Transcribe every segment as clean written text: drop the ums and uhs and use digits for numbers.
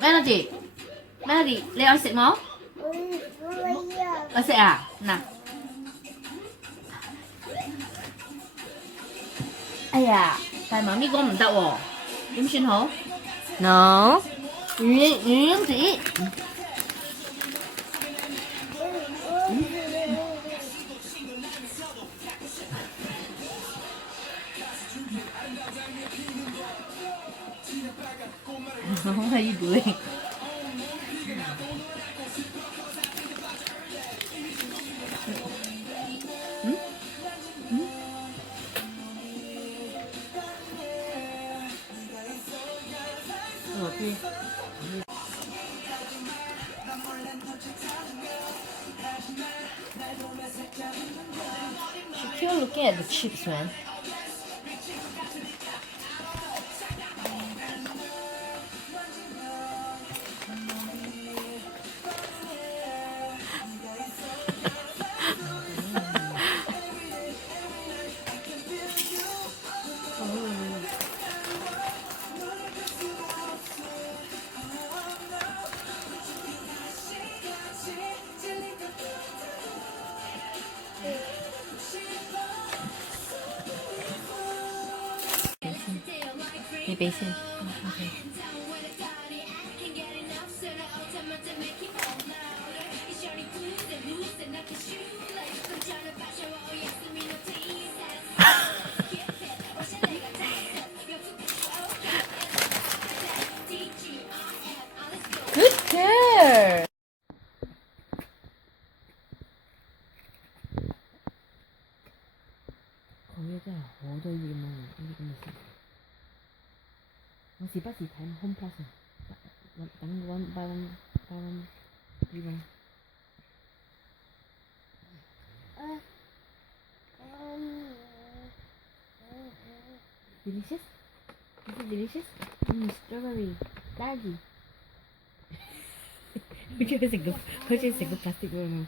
Melody Melody 你愛食冇？我食啊，嗱。哎呀，但係媽咪講唔得喎，點算好？No，魚子。What are you doing? Okay. She keep looking at the chips, man. Basin. Okay. Good girl. 거기에 真係好多嘢問呢啲咁嘅事。我時不時睇 Home Plus 等 one by one rerun。Delicious? Is it delicious? Strawberry, 딸기. 好似食個 plastic 咁樣。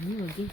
Ini lagi.